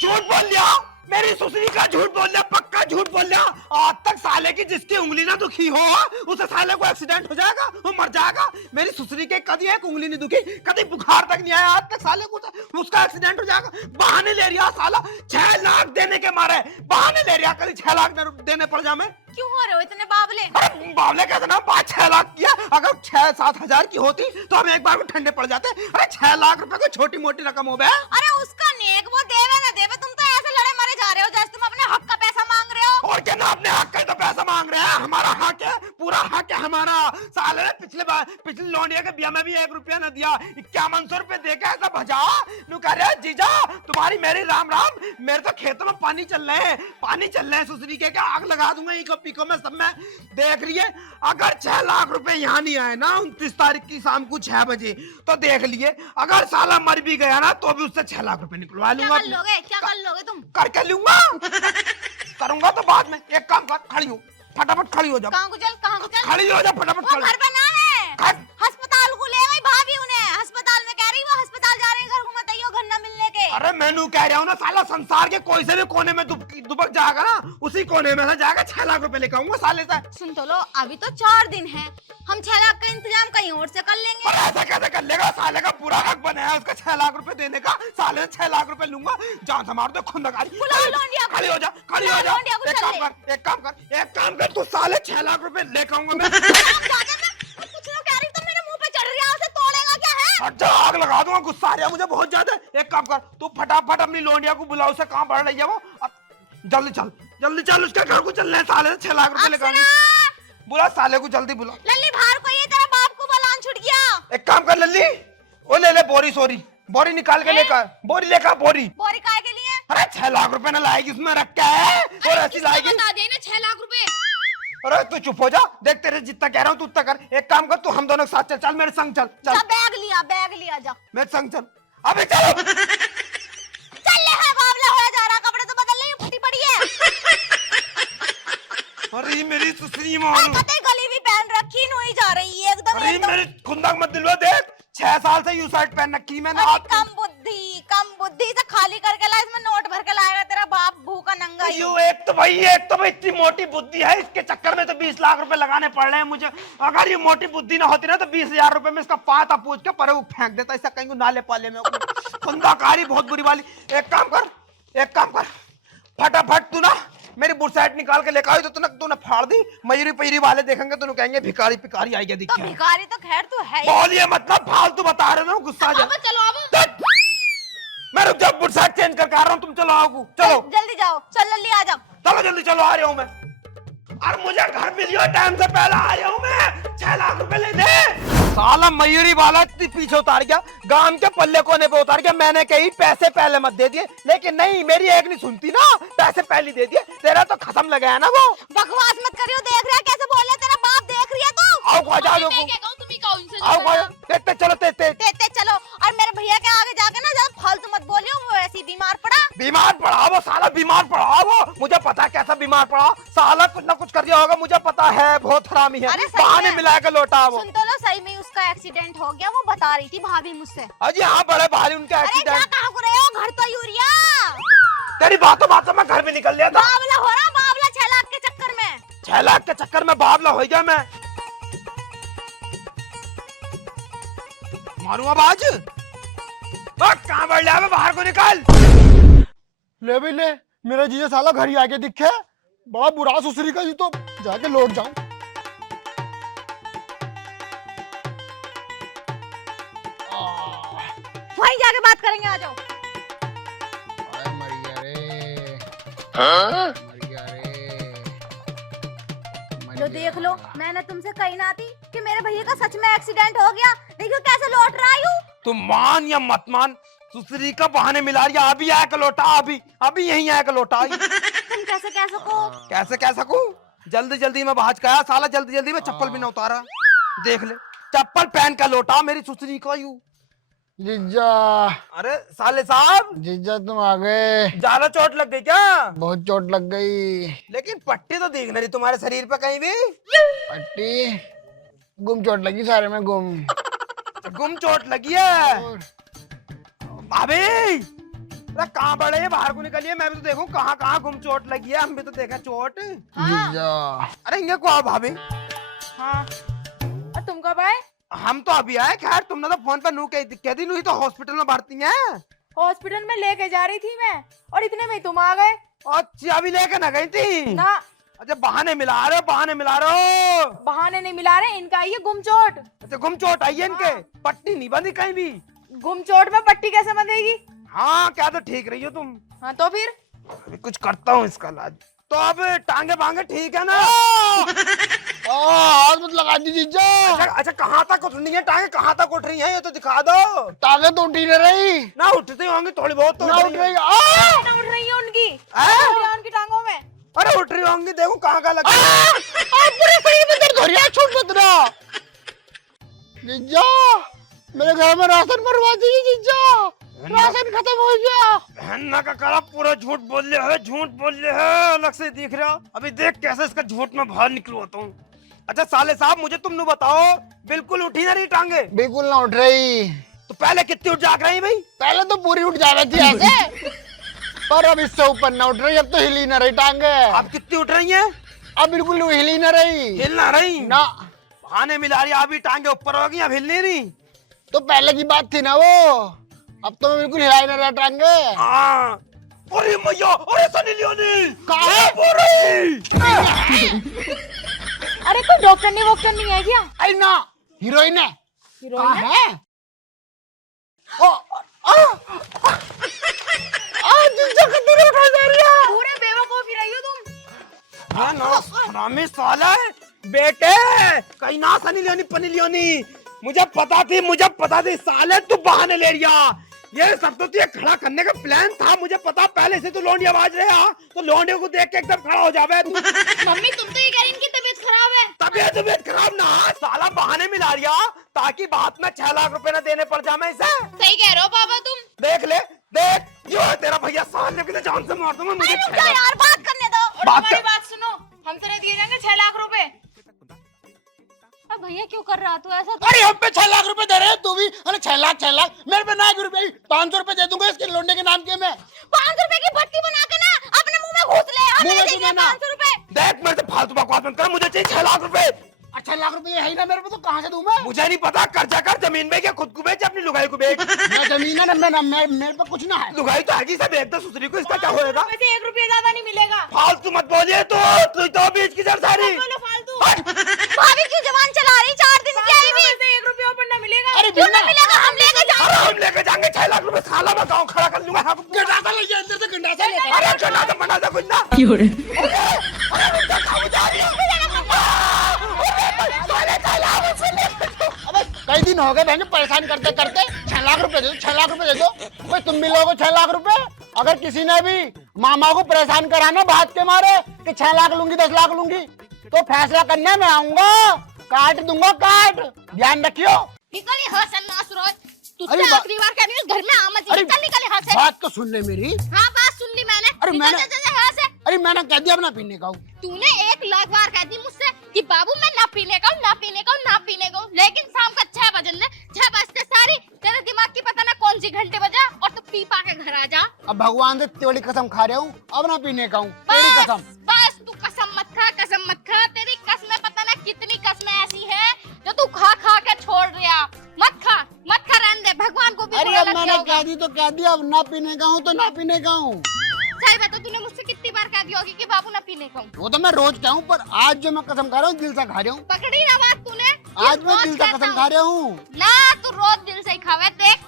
झूठ बोल लिया, मेरी सुसरी का झूठ बोल लिया, पक्का झूठ बोल लिया। आज तक साले की जिसकी उंगली ना दुखी हो उसे साले को एक्सीडेंट हो जाएगा, वो मर जाएगा। मेरी सुसरी के कभी एक उंगली नहीं दुखी, कभी बुखार तक नहीं आया आज तक साले को, उसका एक्सीडेंट हो जाएगा। बहाने ले रिया साला, 6 लाख देने के मारे बहाने ले रिया, कभी 6 लाख देने पड़ जाए। क्यों हो रहे हो इतने बावले? अरे बावले कहते ना, 5-6 लाख किया, अगर 6-7 हजार की होती तो हम एक बार में ठंडे पड़ जाते। अरे 6 लाख रुपए को छोटी मोटी रकम हो गया। अरे उसका नेक, वो देवे ना देवे, तुम तो ऐसे लड़े मरे जा रहे हो जैसे तुम अपने हक का पैसा मांग रहे हो। और क्या ना, अपने हक का तो पैसा मांग रहे हैं, हमारा हक है, पूरा हक है हमारा। साले ने पिछले लौंडिया के बिया में भी 1 रुपया न दिया, 5100 रुपए दे के ऐसा भजा। नु कह रहे जीजा तुम्हारी मेरी राम राम, मेरे तो खेतों में पानी चल रहे हैं, पानी चल रहे हैं। सुसरी के क्या आग लगा दूंगा इको पिको में सब में। देख रही है, अगर 6 लाख रुपए यहाँ नहीं आए ना 29 तारीख की शाम को 6 बजे, तो देख लिए अगर साला मर भी गया ना तो भी उससे 6 लाख रुपए निकलवा लूंगा। क्या कर लोगे तुम? करके लूंगा, करूंगा तो बाद में। एक काम कर, खड़ी हो, फटाफट खड़ी हो जा। कहाँ को चल? खड़ी हो जा फटाफट। वो घर पे ना है, अस्पताल को ले गई भाभी उन्हें, अस्पताल में कह रही वो अस्पताल जा रहे हैं, घर को मत आइयो, घर ना मिलने के। अरे मैनू कह रहा हूँ ना, साला संसार के कोई से भी कोने में दुबक जाएगा ना, उसी कोने में से जाएगा 6 लाख रुपए लेकर आऊंगा साले से। सुन तो लो, अभी तो 4 दिन है, हम 6 लाख का इंतजाम कहीं और से कर लेंगे। और ऐसा कैसे कर लेगा? साले का पूरा हक बना है उसका 6 लाख रुपए देने का, साले से 6 लाख रुपए लूंगा। जान से मार दो खुंदकारी। बुलाओ लौंडिया को। खड़ी हो जा, खड़ी हो जा। लौंडिया को एक चल काम कर, एक काम कर, तू साले 6 लाख रुपए लेकर आऊंगा मैं। कुछ लोग कह रही तो मेरे मुंह पे चढ़ रही है, उसे तोड़ेगा क्या है? अच्छा आग लगा दूंगा, गुस्सा आ रहा है मुझे बहुत ज्यादा। एक काम कर, तू फटाफट अपनी लौंडिया को बुलाओ, उसे कहाँ बढ़ रही है वो। जल्दी चल, जल्दी चल, उसके घर को चलना है, साले से 6 लाख रुपए लेकर आऊंगा। बुला साले को, जल्दी बुला। लल्ली बाहर को, ये तेरा बाप को बलान छूट गया। एक काम कर लल्ली, वो ले ले बोरी, सोरी बोरी निकाल के लेकर, बोरी लेकर बोरी। बोरी काय के लिए? अरे 6 लाख रुपए ना लाएगी, उसमें रख के है और ऐसी लाएगी। बता दे ना 6 लाख रुपए। अरे तू चुप हो जा, देख तेरे जितना कह रहा हूँ तू उतना कर। एक काम कर, तू हम दोनों के साथ चल, चल मेरे संग चल, चल बैग लिया जा, मेरे संग चल, अबे चलो। चल ले है, बावला होया जा रहा, कपड़े तो बदल ले, फटी पड़ी है। अरे मेरी सुसरी मारू, कतई गली भी पहन रखी, नोई जा रही है एकदम। अरे मेरे खुंदक मत दिलवा, देख 6 साल से यू शर्ट पहन रखी मैंने। कम बुद्धि से खाली करके ला, इसमें नोट भर के लाएगा तेरा बाप, भूखा नंगा ही। यू एक तो भाई इतनी मोटी बुद्धि है, इसके चक्कर में तो 20 लाख रुपए लगाने पड़ रहे हैं मुझे। अगर ये मोटी बुद्धि ना होती ना तो 20,000 रुपए में इसका पाता पूछ के पर फेंक देता, ऐसा कहीं नाले पाले में। खुंदाकारी बहुत बुरी वाली। एक काम कर, फटाफट तू ना मेरी बुरसाइट निकाल के लेकर आई तो तूने फाड़ दी। मयूरी पैरी वाले देखेंगे तो कहेंगे भिखारी पिकारी आई गया दिखा। तो भिखारी तो खैर तू है ही। बोलिए मतलब फालतू बता रहे हो, गुस्सा आ जा। चलो अब मैं रुक जा, बुरसाइट चेंज करके आ रहा हूँ, तुम चलो आओ, चलो जल्दी जाओ, चल लल्ली आ जा। चलो जल्दी चलो, आ रहा हूँ मैं। और मुझे घर मिलियो टाइम से पहले आया हूँ मैं, 6 लाख रुपए ले दे। साला मयूरी वाला इतनी पीछे उतार गया, गांव के पल्ले कोने पे उतार गया। मैंने कही पैसे पहले मत दे दिए, लेकिन नहीं, मेरी एक नहीं सुनती ना, पैसे पहले दे दिए। तेरा तो खत्म लगाया ना वो। बकवास मत करियो, देख रहा है कैसे बोल रहा है, तेरा बाप देख रही है तो। आओ खा जाओ, आओ खा, तेते चलो, तेते चलो। और मेरे भैया के आगे जाके ना ज्यादा फालतू मत बोलियो, वो ऐसी बीमार पड़ा। बीमार पड़ा वो, साला बीमार पड़ा वो। मुझे पता है कैसा बीमार पड़ा, साला कुछ ना कुछ कर दिया होगा, मुझे पता है, बहुत हरामी है। अरे सही बहाने में। मिला के लौटा वो। सुन तो लो, सही में उसका एक्सीडेंट हो गया, वो बता रही थी भाभी मुझसे। अजी हाँ, बड़े भारी उनका अरे जा एक्सीडेंट। कहाँ को रहे हो, घर तो यूरिया। तेरी बातों में घर भी निकल लिया था। बावला हो रहा, बावला 6 लाख के चक्कर में। 6 लाख के चक्कर में बावला हो गया मैं। मारूंगा बाज, कहाँ बढ़ लिया, बाहर को निकाल। ले भाई ले, मेरा जीजा साला घर ही आके दिखे, बड़ा बुरा सुसरी का, जी तो जाके लौट जाऊं। वहीं जाके बात करेंगे, आ जाओ। मर गया रे, मर गया रे, मर लो गया। देख लो, मैंने तुमसे कही ना थी कि मेरे भैया का सच में एक्सीडेंट हो गया। देखो कैसे लौट रहा हूँ। तुम मान या मत मान, सुसरी का बहाने मिला रही है। अभी आया लौटा, अभी यहीं आया लौटा। तुम कैसे कह सको। कैसे कह सकूं, जल्दी जल्दी में भाज का आया साला, जल्दी जल्दी में चप्पल भी ना उतारा। देख ले, चप्पल पहन का लौटा मेरी सुसरी का यूं। जीजा, अरे साले साहब, जीजा तुम आ गए। ज्यादा चोट लग गई क्या? बहुत चोट लग गई। लेकिन पट्टी तो दिख नहीं रही तुम्हारे शरीर पे कहीं भी। पट्टी गुम चोट लगी, सारे में गुम। गुम चोट लगी है। भाभी, अरे कहाँ बड़े हैं, बाहर को निकलिए, मैं भी तो देखूं कहाँ कहाँ गुम चोट लगी है। हम भी तो देखें चोट। जीजा, अरे इंगे को आओ भाभी। हाँ, और तुम कब आए? हम तो अभी आए। खैर तुमने तो फोन पे नू कह दी, नू ही तो हॉस्पिटल में भर्ती है। हॉस्पिटल में लेके जा रही थी मैं, और इतने में तुम आ गए। अच्छा, अभी लेके ना गई थी ना, अच्छा, बहाने मिला रहे हो, बहाने मिला रहे हो। बहाने नहीं मिला रहे, इनका ये गुम चोट। अच्छा, गुम चोट आई है इनके, पट्टी नहीं बंधी कहीं भी। गुम चोट में पट्टी कैसे बंधेगी? हाँ, क्या तो ठीक रही हो तुम। हाँ तो फिर अभी कुछ करता हूँ इसका इलाज। तो अब टांगे बांगे ठीक है ना? हाथ मत लगा दी जीजा। अच्छा, कहाँ तक उठ रही है टांगे, कहाँ तक उठ रही है, ये तो दिखा दो। टांगे तो उठी नहीं रही। ना उठती होंगी, थोड़ी बहुत तो ना उठ उठ रही रही। है। उठ रही है उनकी, हैं? उठ रही है उनकी टांगों में। अरे उठ रही होंगी, देखो कहाँ कहाँ लग पूरे शरीर में दर्द हो रहा है, छूट मत रहा। जीजा, मेरे घर में राशन भरवा दीजिए जीजा, राशन खत्म हो गया। बहन्ना का कड़ा पूरा झूठ बोल रहे है, झूठ बोल रहे है, अलग से दिख रहा। अभी देख कैसे इसका झूठ में बाहर निकलवाता हूँ। अच्छा साले साहब, मुझे तुम बताओ, बिल्कुल उठी ना रही टांगे? बिल्कुल ना उठ रही। तो पहले कितनी उठ जाग रही भाई? पहले तो पूरी उठ जा रही थी ऐसे, पर अब इससे ऊपर ना उठ रही, अब तो हिली ना रही टांगे। अब कितनी उठ रही है? अब बिल्कुल हिली ना रही। हिल ना रही ना, बहाने मिला रही, अभी टांगे ऊपर हो गई, अब हिल नहीं रही। तो पहले की बात थी ना वो, अब तो मैं बिल्कुल हिलाई ना रहा टांगे। हाँ, अरे मैया, अरे सनी लियोनी कहाँ है? बोल रही। अरे कोई डॉक्टर नहीं वॉक्टर नहीं है क्या? अरे ना, हीरोइन है। हीरोइन है? है? जीजा कितनी उठाई जा रही है? पूरे बेवकूफ ही रही हो तुम। हाँ ना, हरामी साला है बेटे, कहीं ना सनी लियोनी पनी लियोनी। मुझे पता थी साले तू बहाने ले लिया। ये सब तो तुझे खड़ा करने का प्लान था, मुझे पता पहले से। तू लोंडी आवाज रहे हा, तो लोंडे को देख के एकदम खड़ा हो जावे तू। मम्मी तुम तो ये कह रही इनकी तबीयत खराब है। तबीयत खराब ना, साला बहाने मिला रिया ताकि बात में 6 लाख रुपए ना देने पड़ जाए मैं इसे। सही कह रहे हो पापा तुम। देख ले, देख यो है तेरा भैया, साले के जान से मार दूंगा। मुझे अरे 6 रुक जा लाख यार, बात करने दो। और बात हमारी कर। बात सुनो, हमसे नहीं दिए जाएंगे 6 लाख रुपए। अब भैया क्यों कर रहा तू ऐसा? अरे हम पे 6 लाख रुपए दे रहे हैं, तू भी। अरे 6 लाख मेरे पे ना, 1 रुपए 500 रुपए दे दूंगा इसके लोंडे के नाम के मैं। 500 रुपए की भट्टी बना के ना अपने मुंह में घुस ले। मुंह में हमें घुसना ना। 500 रुपए। देख, मेरे से फालतू बकवास मत कर, मुझे चाहिए 6 लाख रुपए। 6 लाख रुपए है ही ना मेरे पे, तो कहाँ से दूं मैं? मुझे नहीं पता, कर्जा कर, जमीन बेच या खुद को बेच, अपनी लुगाई को बेच। मैं जमीन है ना, मेरे पे कुछ ना है। लुगाई तो आगे से बेच दो सुसरी को, इसका क्या होएगा? वैसे 1 रुपया ज्यादा नहीं मिलेगा। फालतू मत बोलिए, तू तो बीच की जड़ सारी। बोलो फालतू। भाभी क्यों जबान चला रही? 4 दिन की आई भी। वैसे 1 रुपया ऊपर ना मिलेगा। अरे क्यों ना मिलेगा? हम लेके जाएंगे। अरे हम लेके जाएंगे 6 लाख रुपए, साला मैं गाँव खड़ा कर लूंगा। गंडासा ले अंदर से, गंडासा ले। अरे गंडासा मना कुछ ना। अरे रुक जा, कहाँ जा रही है? दिन हो गए बहन परेशान करते करते। 6 लाख रुपए दे दो, 6 लाख रुपए दे दो। भाई तुम भी लोगो 6 लाख रुपए। अगर किसी ने भी मामा को परेशान करा ना बात के मारे कि 6 लाख लूंगी 10 लाख लूंगी, तो फैसला करने में आऊंगा, काट दूंगा काट। ध्यान रखियो। निकल यहाँ से नासुरोज। अरे तुझसे आखिरी बार कह रही हूँ, घर में आ मत। निकल यहाँ से। बात तो सुन ले मेरी। हाँ बात सुन ली मैंने। अरे निकल मैंने- जा यहाँ से। अरे मैंने कह दिया अपना पीने का हूँ। तूने 1 लाख बार कह दी मुझसे कि बाबू मैं ना पीने का हूँ, ना पीने का हूँ, ना पीने का हूँ, लेकिन शाम का 6 बजने 6 बजते सारी तेरे दिमाग की पता ना कौन सी घंटे बजा और तू पी पा के घर आ जा। अब भगवान से तेरी कसम खा रहा हूँ, अब ना पीने का हूँ, तेरी कसम। बस तू कसम मत खा, कसम मत खा। तेरी कसमें पता ना कितनी कसमें ऐसी है जो तू खा खा के छोड़ दिया। मत खा रहने दे, भगवान को भी अरे बुरा अब लग मैंने गया होगा। कह दी तो कह दिया, अब ना पीने का हूँ तो ना पीने का हूँ। सही बात है, तूने मुझसे कितनी बार कह दिया होगी कि बाबू ना पीने का हूँ। वो तो मैं रोज कहूँ, पर आज जो मैं कसम खा रहा हूँ दिल से खा रहा हूँ। पकड़ी ना बात तूने। आज मैं दिल से कसम खा रहा हूँ। ना तू रोज दिल से ही खावे। देख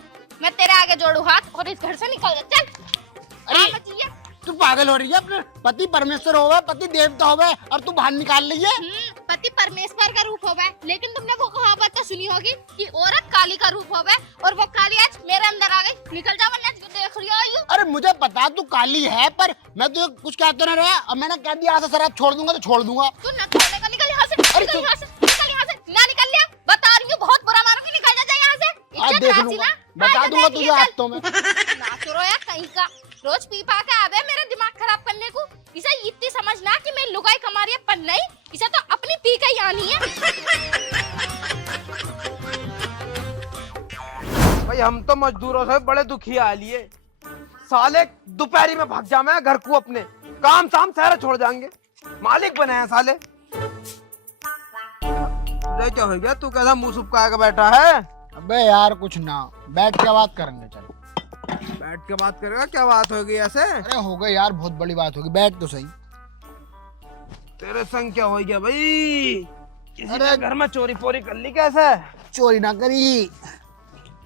मैं तेरे आगे जोड़ू हाथ और इस घर से निकल जा। चल। अरे हाँ, बचिए। तू पागल हो रही है। अपने पति परमेश्वर होवे, पति देवता होवे, और तू बाहर निकाल रही है। पति परमेश्वर का रूप होवे, लेकिन तुमने वो कहावत तो सुनी होगी कि औरत काली का रूप होवे, और वो काली आज मेरे अंदर आ गई। निकल जा वरना देख रही हो। अरे मुझे पता तू काली है, पर मैं तो कुछ कहते ना रहा। अब मैंने कह दिया आज से शराब छोड़ दूंगा तो छोड़ दूंगा। तू न छोड़ने का, निकल यहाँ से। अरे निकल तू- यहाँ से, निकल यहाँ से। ना निकल लिया, बता रही हूँ बहुत बुरा मारूंगी। निकल जा यहाँ से। आज इज्जत देख रासी लूंगा, ना। बता आज दूंगा देख तुझे ये चल। हाथों में। ना तो रोया कहीं का। रोज पी पा के आवे मेरा दिमाग खराब करने को। इसे इतनी समझना कि मैं लुगाई कमा रही है, पर नहीं, इसे तो अपनी पी का ही आनी है। भाई हम तो मजदूरों से बड़े दुखी आ लिए। साले दोपहरी में भाग जा मैं घर को अपने, काम शाम सारा छोड़ जाएंगे। मालिक बने हैं साले। तुझे क्या हो गया? तू कैसा मुंह सुपका के बैठा है? अबे यार कुछ ना, बैठ के बात करेंगे। चल बैठ के बात करेगा? क्या बात हो गई ऐसे? अरे हो गई यार, बहुत बड़ी बात होगी। बैठ तो सही। तेरे संग क्या हो गया भाई? किसी अरे- ने घर में चोरी पोरी कर ली कैसे? चोरी ना करी।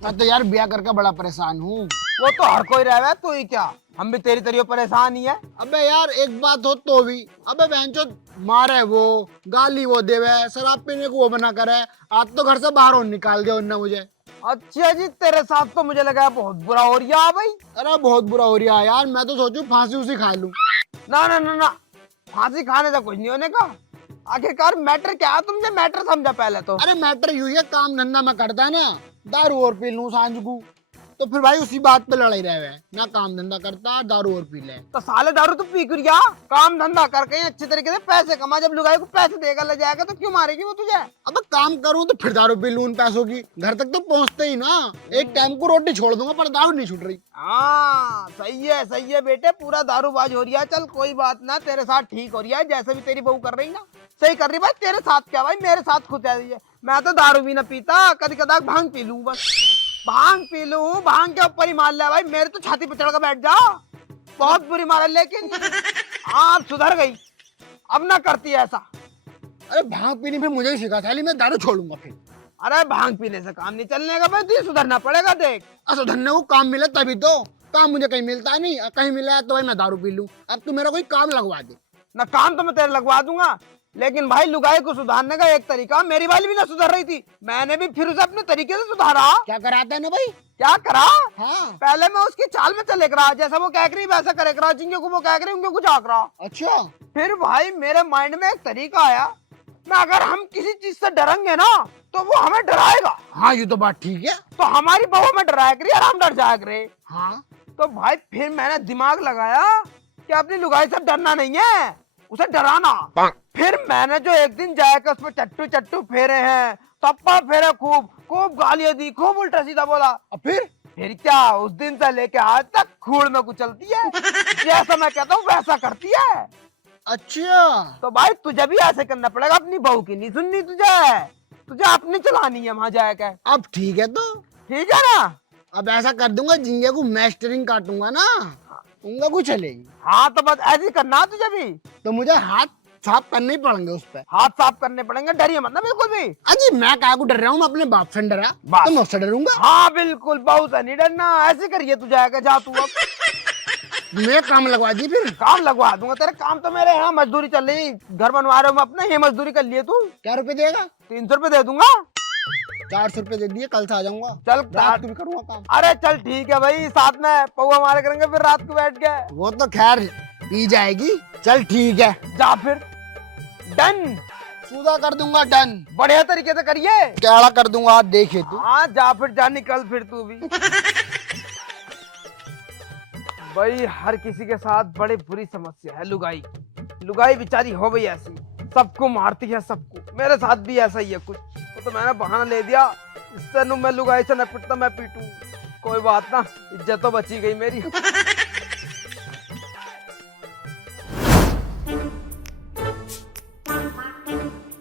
मैं तो यार ब्याह करके बड़ा परेशान हूँ। वो तो हर कोई रह है, तू ही क्या? हम भी तेरी तरियो परेशान ही है। अबे यार एक बात हो तो भी, अबे बहनचोद मारे वो, गाली वो देवे, शराब पीने को वो बना करे। आज तो घर से बाहर और निकाल दिया उन्होंने मुझे। अच्छा जी, तेरे साथ तो मुझे लगा बहुत बुरा हो रहा है भाई। अरे बहुत बुरा हो रहा है यार, मैं तो सोचूं फांसी उसी खा लूं। ना ना ना ना, फांसी खाने से कुछ नहीं होने का। आखिरकार मैटर क्या है? तुमने मैटर समझा पहले तो। अरे मैटर यूं है, काम धंधा में करता है ना, दारू और पी लूं सांझ को, तो फिर भाई उसी बात पे लड़ाई रहे। ना काम धंधा करता, दारू और पी ले। तो साले दारू तो पी कर काम धंधा करके अच्छे तरीके से पैसे कमा। जब लुगाई को पैसे देगा ले जाएगा तो क्यों मारेगी वो तुझे? अब काम करूं तो फिर दारू पी लूं उन पैसों की, घर तक तो पहुंचते ही ना। एक टाइम को रोटी छोड़ दूंगा पर दारू नहीं छूट रही। हाँ सही है बेटे, पूरा दारूबाज हो रही है। चल कोई बात ना, तेरे साथ ठीक हो रही है। जैसे भी तेरी बहू कर रही ना, सही कर रही भाई। तेरे साथ क्या भाई, मेरे साथ खुद है। मैं तो दारू भी ना पीता, कभी कदा भांग पी लूं बस। भांग पी लूं, भांग के ऊपर ही मार ले भाई। मेरे तो छाती पे चढ़ कर बैठ जा। बहुत बुरी मार है, लेकिन हाँ सुधर गई, अब ना करती ऐसा। अरे भांग पीनी फिर मुझे ही सिखा था, मैं दारू छोड़ूंगा फिर। अरे भांग पीने से काम नहीं चलने का भाई, तुझे सुधरना पड़ेगा। देख अच्छा धन्य को काम मिले तभी तो, काम मुझे कहीं मिलता नहीं। कहीं मिला है तो भाई मैं दारू पी लूं। अब तू मेरा कोई काम लगवा दे। ना, काम तो मैं तेरे लगवा दूंगा, लेकिन भाई लुगाई को सुधारने का एक तरीका। मेरी वाली भी ना सुधर रही थी, मैंने भी फिर उसे अपने तरीके से सुधारा। क्या कराता है ना भाई? क्या करा? हाँ पहले मैं उसकी चाल में चले करा, जैसा वो कह रही वैसा करे करा, जिनके को वो कह रही उनके को झाक रहा। अच्छा। फिर भाई मेरे माइंड में एक तरीका आया, मैं अगर हम किसी चीज से डरेंगे ना तो वो हमें डराएगा। हाँ ये तो बात ठीक है। तो हमारी बहू हमें डराया करी और हम डर जाया करे। हाँ तो भाई फिर मैंने दिमाग लगाया कि अपनी लुगाई से डरना नहीं है, उसे डराना। फिर मैंने जो एक दिन जाकर उस पर चट्टू चट्टू फेरे हैं, थप्पड़ फेरे, खूब खूब गालियां दी, खूब उल्टा सीधा बोला। और फिर क्या, उस दिन से लेके आज तक खूड़ में कुचलती है। जैसा मैं कहता हूँ वैसा करती है। अच्छा। तो भाई तुझे भी ऐसे करना पड़ेगा। अपनी बहू की नहीं सुननी तुझे अपनी चलानी है वहां जाकर। अब ठीक है तो, ठीक है ना? अब ऐसा कर दूंगा, जिंगे को मैं स्टीयरिंग काटूंगा ना, उनका कुछ चलेगी। हाँ तो बस ऐसे ही करना तुझे भी। तो मुझे हाथ साफ करने ही पड़ेंगे उस पे। हाथ साफ करने पड़ेंगे, डरिए मत ना बिल्कुल भी। अजी मैं क्या को डर रहा हूँ, मैं अपने बाप से डरा बस। तो मैं उससे डरूंगा। हाँ बिल्कुल, बहू से नहीं डरना। ऐसे करिए तू जाएगा, जा तू अब। मेरे काम लगवा दी फिर। काम लगवा दूंगा तेरे। काम तो मेरे यहाँ मजदूरी चल रही, घर बनवा रहे हूँ मैं अपने, ये मजदूरी कर लिए तू। क्या रुपए देगा? 300 रुपए दे दूंगा। 400 रुपए दे दिए, कल से आ जाऊंगा। चल रात को भी करूंगा काम। अरे चल ठीक है भाई, साथ में पौवा मारे करेंगे फिर रात को बैठ के। वो तो खैर पी जाएगी। चल ठीक है, जा फिर, डन। सूदा कर दूंगा, डन। बढ़िया तरीके से करिए। कैड़ा कर दूंगा, आप देखिए तू। हाँ जा फिर, जा निकल फिर तू भी। भाई हर किसी के साथ बड़ी बुरी समस्या है लुगाई। लुगाई बेचारी हो गई ऐसी, सबको मारती है सबको। मेरे साथ भी ऐसा ही है कुछ। तो मैंने बहाना ले दिया, इससे नु मैं लुगाई से न पिटता मैं पीटूं। कोई बात ना, इज्जत तो बची गई मेरी।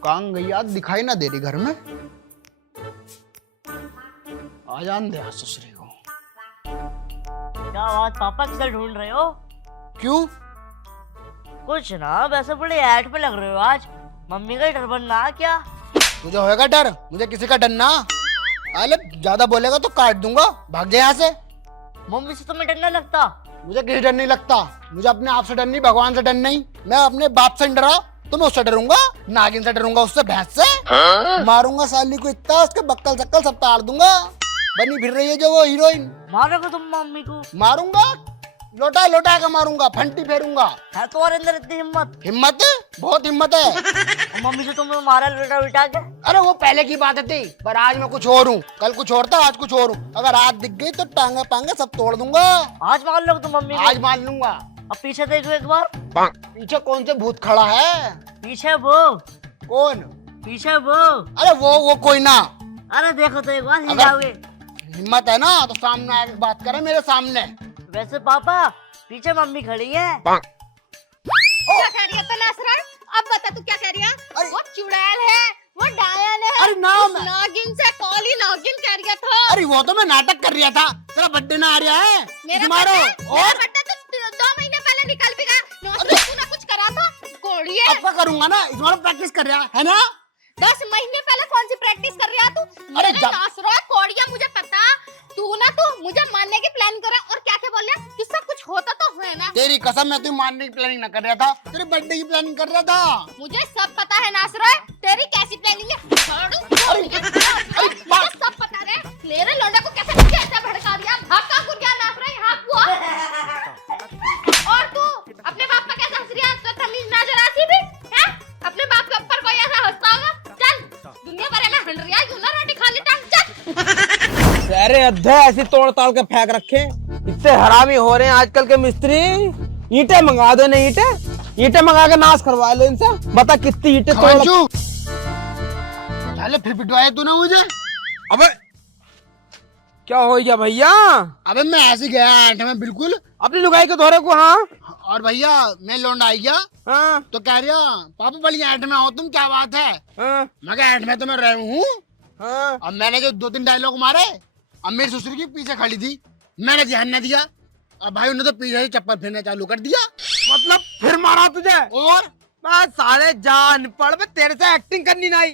कहाँ गई यार, दिखाई ना दे रही घर में। आ जान दे ससुरी को। क्या बात पापा, किसे ढूंढ रहे हो? क्यों? कुछ ना, वैसे बड़े ऐड पे लग रहे हो आज। मम्मी का डर बनना क्या? तुझे होएगा डर, मुझे किसी का डर ना। अरे ज्यादा बोलेगा तो काट दूंगा, भाग जा यहाँ से। मम्मी से तुम्हें डर नहीं लगता? मुझे किसी डर नहीं लगता। मुझे अपने आप से डर नहीं, भगवान से डर नहीं। मैं अपने बाप से डरा तो मैं उससे डरूंगा, नागिन से डरूंगा, उससे भैंस से। मारूंगा साली को इतना, उसके बक्कल सक्कल सब ताड़ दूंगा। बनी फिर रही है जो वो हीरोइन। मारोगे तुम मम्मी को? मारूंगा, लोटा लोटा के मारूंगा, फंटी फेरूंगा। है तुम्हारे अंदर इतनी हिम्मत? हिम्मत बहुत हिम्मत है। और मम्मी से तुमने मारा लोटा बिठा के? अरे वो पहले की बात थी, पर आज मैं कुछ और हूँ। कल कुछ और था, आज कुछ और हूँ। अगर आज दिख गई तो टांगे पांगे सब तोड़ दूंगा। आज मार लो तुम मम्मी को? आज मान लूंगा। अब पीछे देखो एक बार। पीछे कौन से भूत खड़ा है? पीछे वो। कौन? पीछे वो। अरे वो कोई ना। अरे देखो तो एक बार, हिल अगर- जाओगे। हिम्मत है ना तो सामने आके बात करे मेरे सामने। वैसे पापा, पीछे मम्मी खड़ी है। क्या कह रही है तनासरा? अब बता तू क्या कह रही है? अरे- वो चुड़ैल है, वो डायन है। अरे नाम उस नागिन से काली नागिन कह रही था। अरे वो तो मैं नाटक कर रहा था। तेरा बर्थडे ना आ रहा है, मेरा मारो। मेरा और बर्थडे तो 2 महीने पहले निकल भी गया। तू ना कुछ करा था, कोड़ी है। अब क्या करूंगा ना, इस बार प्रैक्टिस कर रहा है ना। 10 महीने पहले कौन सी प्रैक्टिस कर रहा तू? अरे मेरा जा- नासरा कोड़िया, मुझे पता। तू मुझे मारने की प्लान कर रहा है। और क्या क्या बोल रहा है? किससे कुछ होता तो है ना। तेरी कसम, मैं तुझे मारने की प्लानिंग ना कर रहा था, तेरे बर्थडे की प्लानिंग कर रहा था। मुझे सब पता है नासरा, तेरी कैसी प्लानिंग है। मुझे सब पता है। मेरे लौंडे को कैसे भड़का दिया, भाग का गुड़िया नासरा यहाँ हुआ। और तू अपने बाप का कैसा हंस रही है? तो तमीज ना जरा सी भी है? अपने बाप के ऊपर कोई ऐसा हंसता होगा? चल, दुनिया भर में हंड रही है, क्यों ना रोटी खा ले टांग। चल अरे अद्धे ऐसी तोड़ ताड़ के फेंक रखे, इतने हरामी हो रहे हैं आजकल के मिस्त्री। ईंटें मंगा दो, नहीं ईंटें मंगा के नाश करवा लो इनसे। बता कितनी ईंटें तोड़। खांचू, साले फिर पिटवाया तूने मुझे। अबे क्या हो गया भैया? अबे मैं ऐसे गया ऐंठ में बिल्कुल। अपनी लुगाई के धोरे को। हाँ और भैया मैं लौंडा आई गया हाँ तो कह रहा पापा बड़ी ऐंठ में हो तुम, क्या बात है? हाँ मैं कहा ऐंठ में तो मैं रहा हूँ। हाँ। अब मैंने जो 2-3 डायलॉग मारे, अब मेरी ससुर की पीछे खड़ी थी, मैंने ध्यान न दिया। अब भाई उन्होंने तो पीछे ही चप्पल फेरना चालू कर दिया। मतलब फिर मारा तुझे? और बस साले जान पड़ बे, तेरे से एक्टिंग करनी नहीं।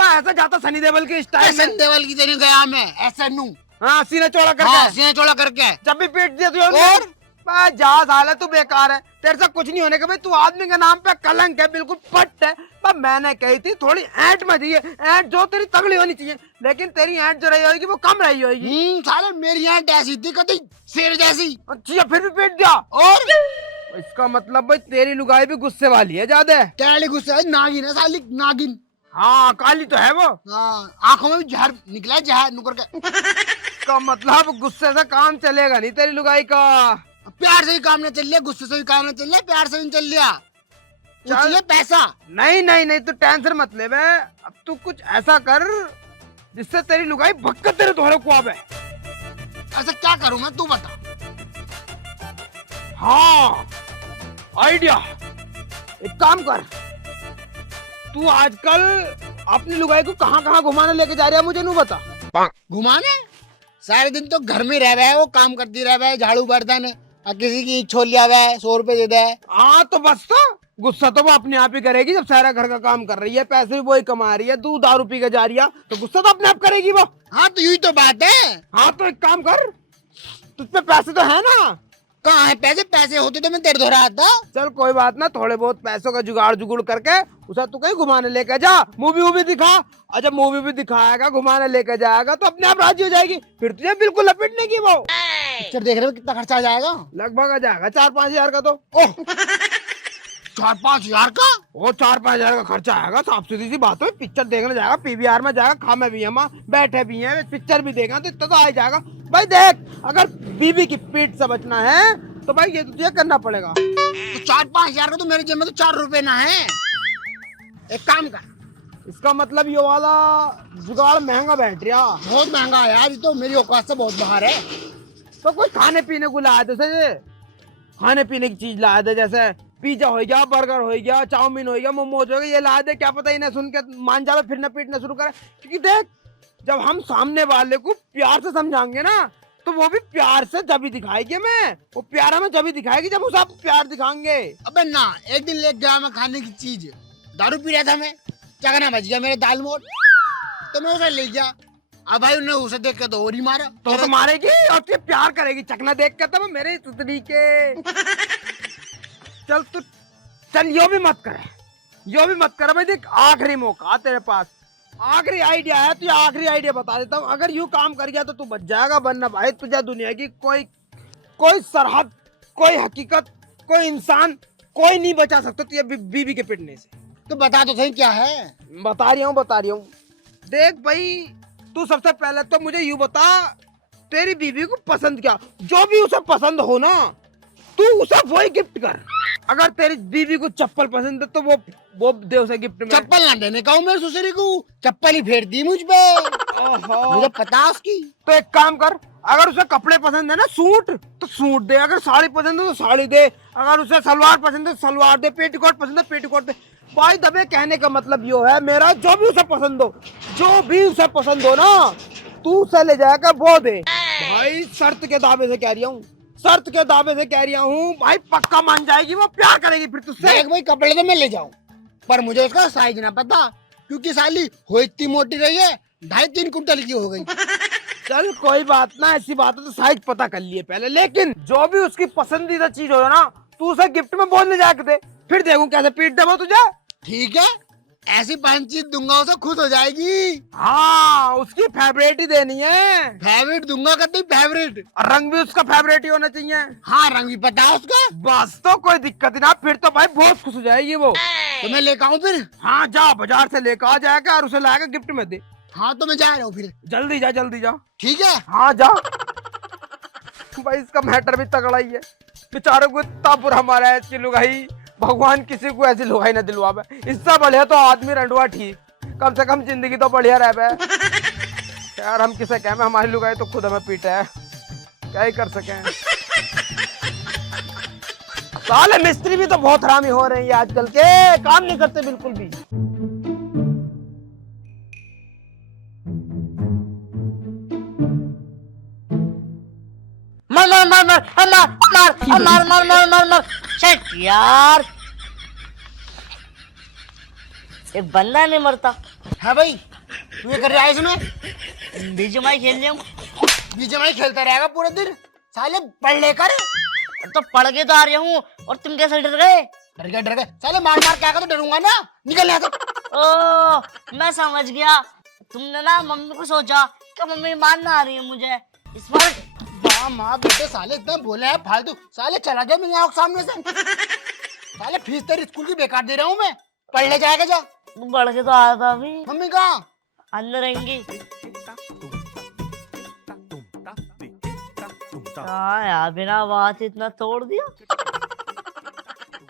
बस ऐसा जाता सनी देओल के स्टाइल ऐसे में। देवल की तरह गया मैं, ऐसे नू। हाँ सीने चौड़ा करके। हाँ, सीने चौड़ा करके। जब भी पीट दिया तुझे और? बस जा साले, तू बेकार है, तेरे से कुछ नहीं होने का भाई। तू आदमी के नाम पे कलंक है, बिल्कुल पट है। पर मैंने कही थी थोड़ी ऐंठ में दी है, ऐंठ जो तेरी तगड़ी होनी चाहिए, लेकिन तेरी ऐंठ जो रही होगी वो कम रही होगी। साले मेरी ऐंठ ऐसी थी कभी शेर जैसी। अच्छा फिर भी पीट दिया। और इसका मतलब भाई तेरी लुगाई भी गुस्से वाली है ज्यादा। कैली गुस्से है, नागिन है साली, नागिन। हाँ काली तो है वो। हाँ, आंखों में भी जहर निकला है, जहर नुकर के। इसका मतलब गुस्से से काम चलेगा नहीं तेरी लुगाई का। प्यार से ही काम न चल लिया, गुस्से से भी काम न चल लिया, प्यार से भी चल लिया। इसलिए पैसा। नहीं नहीं नहीं, तू टेंशन मत ले बे। अब तू कुछ ऐसा कर जिससे तेरी लुगाई भक्कत तेरे दोहरे को आवे। ऐसा क्या करूं मैं, तू बता। हाँ आइडिया, एक काम कर, तू आजकल अपनी लुगाई को कहाँ कहाँ घुमाने लेके जा रहा है मुझे नहीं बता। घुमाने? सारे दिन तो घर में रह रहा है, वो काम करती रह रहा है, झाड़ू बर्तन, और किसी की ईंट छोड़ लिया हुआ है, 100 रुपए दे दे। हाँ तो बस, तो गुस्सा तो वो अपने आप ही करेगी जब सारा घर का काम कर रही है, पैसे भी वही कमा रही है, दूध दारू पी के जा रही है, तो गुस्सा तो अपने आप करेगी वो। हाँ तो यही तो बात है। हाँ तो एक काम कर, तुझ पे पैसे तो है ना, कहाँ है पैसे? पैसे होते तो मैं तेरे धो रहा था। चल कोई बात ना, थोड़े बहुत पैसों का जुगाड़ जुगुड़ करके उसे तू कहीं घुमाने लेके जा, मूवी वूवी दिखा। और जब मूवी भी दिखाएगा, घुमाने लेके जाएगा तो अपने आप राजी हो जाएगी, फिर तुझे बिल्कुल लपेटने की वो। पिक्चर देखने में कितना खर्चा आ जाएगा? लगभग आ जाएगा 4-5 हजार का। तो ओह 4-5 हजार का? वो 4-5 हजार का खर्चा आएगा। साफ सीधी सी बात है, पिक्चर देखने जाएगा, पीवीआर में जाएगा, खामे भी हम बैठे भी हैं, पिक्चर भी देगा तो इतना तो आ ही जाएगा। भाई देख, अगर बीवी की पीठ से बचना है तो भाई ये तो तुझे करना पड़ेगा। तो 4-5 हजार का तो मेरे जेब में तो 4 रुपए ना है। एक काम कर, इसका मतलब ये वाला जुगाड़ महंगा बैठ रहा। बहुत महंगा है यार, ये तो मेरी औकात से बहुत बाहर है। तो कोई खाने पीने को लाया दे, जैसे खाने पीने की चीज लाया दे, जैसे पिज्जा हो गया, बर्गर हो गया, चाउमीन हो गया, मोमोज हो गया, ये लाया दे। क्या पता इन्हें सुन के मान जावे, फिर न पीटना शुरू करे। क्योंकि देख, जब हम सामने वाले को प्यार से समझाएंगे ना, तो वो भी प्यार से जब ही दिखाएगी। हमें वो प्यार हमें जब ही दिखाएगी जब उसे आप प्यार दिखाएंगे। अबे ना, एक दिन ले गया मैं खाने की चीज, दारू पी रहा था मैं, चगना बच गया मेरे दाल मोट, तो मैं उसे ले गया। अब भाई उन्हें उसे देख के तो और ही मारा। तो मारेगी और तुझे प्यार करेगी चकना देख कर। तब मेरे सुतरी के चल तू, चल यो भी मत करे, यो भी मत करे। भाई देख, आखिरी मौका तेरे पास, आखिरी आइडिया है। तुझे आखिरी आइडिया बता देता हूँ, अगर यूं काम कर गया तो तू बच जाएगा, वरना भाई तुझे दुनिया की कोई सरहद, कोई हकीकत, कोई इंसान, कोई नहीं बचा सकता तुझे बीवी के पिटने से। तो बता तो सही क्या है? बता रही हूँ। देख भाई, तू सबसे पहले तो मुझे यूं बता, तेरी बीवी को पसंद क्या? जो भी उसे पसंद हो ना, तू उसे वही गिफ्ट कर। अगर तेरी बीवी को चप्पल पसंद है तो वो दे उसे गिफ्ट में। चप्पल ना देने का हूँ मैं ससुरी को, चप्पल ही फेर दी मुझ पे। ओहो। मुझे पता है उसकी। तो एक काम कर, अगर उसे कपड़े पसंद है ना, सूट, तो सूट दे। अगर साड़ी पसंद है तो साड़ी दे। अगर उसे सलवार पसंद है तो सलवार दे। पेटीकोट पसंद है पेटीकोट दे। भाई दबे, कहने का मतलब यो है मेरा, जो भी उसे पसंद हो, जो भी उसे पसंद हो ना, तू उसे ले जाएगा वो दे। भाई शर्त के दावे से कह रही हूँ, शर्त के दावे से कह रहा हूँ भाई, पक्का मान जाएगी, वो प्यार करेगी फिर तुझसे। देख भाई, कपड़े तो मैं ले जाऊं, पर मुझे उसका साइज ना पता, क्योंकि साली हो इतनी मोटी रही है, 2.5-3 कुंटल की हो गई। चल कोई बात ना, ऐसी बात है तो साइज पता कर लिए पहले। लेकिन जो भी उसकी पसंदीदा चीज हो ना, तू उसे गिफ्ट में बोल ले जाके दे, फिर देखूं कैसे पीट दे वो तुझे। ठीक है, ऐसी 5 चीज दूंगा, उसे खुश हो जाएगी। हाँ, उसकी फेवरेट ही देनी है। फेवरेट दूंगा, कहती फेवरेट। और रंग भी उसका फेवरेट ही होना चाहिए। हाँ, रंग भी पता है उसका। बस तो कोई दिक्कत ही ना, फिर तो भाई बहुत खुश हो जाएगी वो। तो मैं लेकर आऊं फिर? हाँ, जा बाजार से लेकर आ जाएगा और उसे लाएगा गिफ्ट में दे। हाँ, तो मैं जा रहा हूँ फिर। जल्दी जा। ठीक है। हाँ जा। भाई इसका मैटर भी तगड़ा ही है, बेचारों को इतना बुरा मारा है इसकी लुगाई। भगवान किसी को ऐसी लुगाई ना दिलवावे। इससे बढ़िया तो आदमी रंडुआ ठीक, कम से कम जिंदगी तो बढ़िया रहे। यार हम किसे कहें, हमारी लुगाई तो खुद हमें पीटा है, क्या ही कर सके। साले मिस्त्री भी तो बहुत हरामी हो रहे हैं आजकल के, काम नहीं करते बिल्कुल भी। मार। शिट यार, एक बंदा नहीं मरता। है भाई, तू ये कर रहा है इसमें? बीजीएमआई खेल लिया। बीजीएमआई खेलता रहेगा पूरे दिन, साले पढ़ लेकर। तो पढ़ के तो आ रहा हूँ, और तुम कैसे डर गए? डर गए साले, मार क्या कर, तो डरूंगा ना, निकल यहाँ से। ओ, मैं समझ गया, तुमने ना मम्मी को सोचा कि मम्मी मारना आ रही है मुझे, इस बार। माँ बेटे साले इतना बोले हैं फालतू, साले चला गया मेरी आँख सामने से। साले फीस तेरी स्कूल की बेकार दे रहा हूँ मैं, पढ़ ले जाएगा जा। तुम बढ़ के तो आया था अभी। मम्मी कहाँ? अंदर रहेंगी। हाँ यार, बिना बात इतना तोड़ दिया।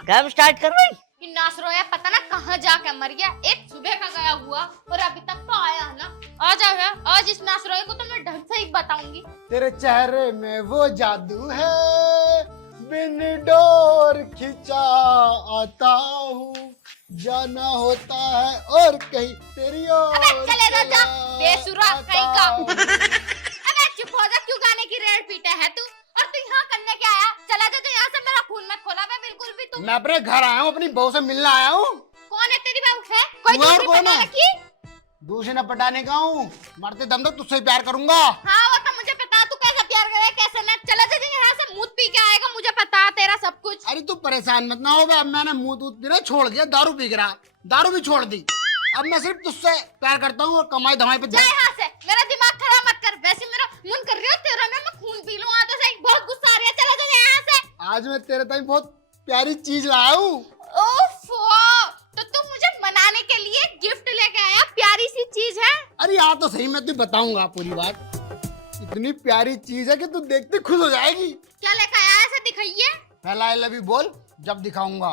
गेम स्टार्ट कर भाई। कि नासरोया पता ना कहाँ जाके मर गया, एक सुबह का गया हुआ और अभी तक तो आया है ना। आ जाओ यार, आज इस नासरोया को तो मैं ढंग से ही बताऊंगी। तेरे चेहरे में वो जादू है, बिन डोर खिंचा आता हूँ, जाना होता है और कहीं तेरी ओर। अबे चले जा, बेसुरा कहीं का। अबे चुप हो जा, क्यों गाने की रेड पीटे है तू? और तू यहाँ करने क्या आया? चला जा यहाँ से, मेरा खून मत खोला बे बिल्कुल भी तू। मैं अपने घर आया हूँ, अपनी बहू से मिलने आया हूँ। कौन है तेरी बहू है? कोई दूसरी पटा रखी? दूसरी न पटाने का हूँ, मरते दम तक तुझसे प्यार करूंगा। हाँ वो तो मुझे पता, तू कैसे प्यार करे कैसे नहीं। चला जा यहाँ से, मुँह पी के आएगा, मुझे अरे तू परेशान मत ना हो बे, अब मैंने मुंह दूध पीना छोड़ दिया, दारू पी रहा, दारू भी छोड़ दी। अब मैं सिर्फ तुझसे प्यार करता हूँ और कमाई धमाई पे जा यहाँ से, मेरा दिमाग खराब मत कर। वैसे मेरा मन कर रहा है तेरा ना मैं खून पी लूं। तो सही, बहुत गुस्सा आ रहा है, चला जा यहाँ से। आज मैं तेरे ताई बहुत प्यारी चीज लाया हूँ। ओफो, तो तुम मुझे मनाने के लिए गिफ्ट लेके आया, प्यारी सी चीज है। अरे हाँ तो सही, मैं तुझे बताऊंगा पूरी बात। इतनी प्यारी चीज है कि तू देखते खुश हो जाएगी। क्या लेके आया, ऐसा दिखाइए। पहला आई लव यू बोल, जब दिखाऊंगा।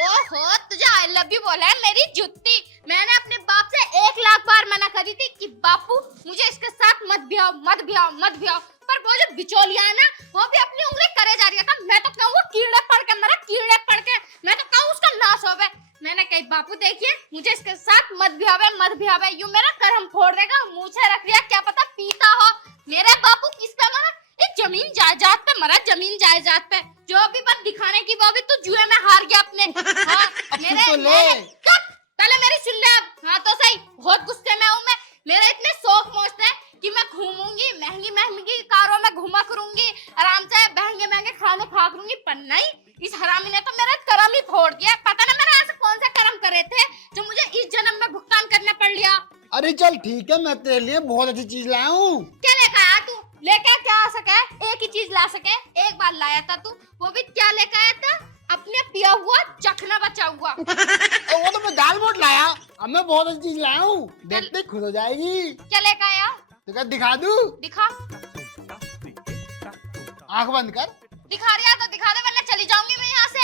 ओहो, तुझे आई लव यू बोला है, मेरी जुत्ती। मैंने अपने बाप से 1 लाख बार मना करी थी कि बापू मुझे इसके साथ मत ब्याओ, मत ब्याओ, मत ब्याओ। पर वो जो बिचौलिया है ना, वो भी अपनी उंगली करे जा रही था। मैं तो कहूँ वो कीड़े पड़ के मरा, कीड़े पड़ के। मैं तो कहूँ उसका नाश होवे। मैंने कही बापू देखिए, मुझे इसके साथ मत ब्यावे, मत ब्यावे। यूं मेरा कर्म फोड़ देगा, मुँह से रख दिया, क्या पता पीता हो। मेरे बापू किस पे मरा? जमीन जायदाद पे मरा, जमीन जायदाद पे। जो भी बात दिखाने की, वो भी तू जुए में हार गया अपने। हाँ, पहले मेरी सुन ले अब। हाँ तो सही, बहुत गुस्से में हूँ मैं। मेरे इतने शौक मौज है कि मैं घूमूंगी, महंगी महंगी कारों में घुमा करूंगी, आराम से महंगे महंगे खाने खा करूंगी। पर नहीं, इस हरामी ने तो मेरा कर्म ही फोड़ दिया। पता ना मैंने ऐसे कौन से कर्म करे थे जो मुझे इस जन्म में भुगतान करना पड़ लिया। अरे चल ठीक है, मैं तेरे लिए बहुत अच्छी चीज लाया हूँ। क्या लेकर आया तू? लेकर क्या आ सके? एक ही चीज ला सके। एक बार लाया था तू, वो भी क्या लेकर आया था? अपने पिया हुआ चखना बचा हुआ। वो तो मैं दाल मोट लाया। अब मैं बहुत अच्छी चीज लाया हूँ, देखते खुश हो जाएगी। क्या लेकर आया? तो क्या दिखा दूँ? दिखा। आंख बंद कर। दिखा रहा तो दिखा दे, वरना चली जाऊंगी मैं यहाँ से।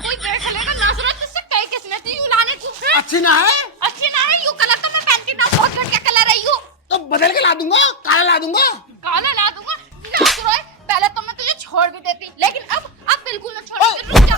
कोई देख लेगा, नासुरत तुझसे कई किस्में थी, यूं लाने तू। अच्छी ना है? अच्छी ना है, यूं कलर तो मैं पहनती ना, बहुत घटिया कलर है यूं। तो बदल के ला दूंगा, काला ला दूंगा। काला ला दूंगा? नासुरत, पहले तो मैं तुझे छोड़ भी देती, लेकिन अब बिल्कुल न छोड़ूंगी। रुक जा।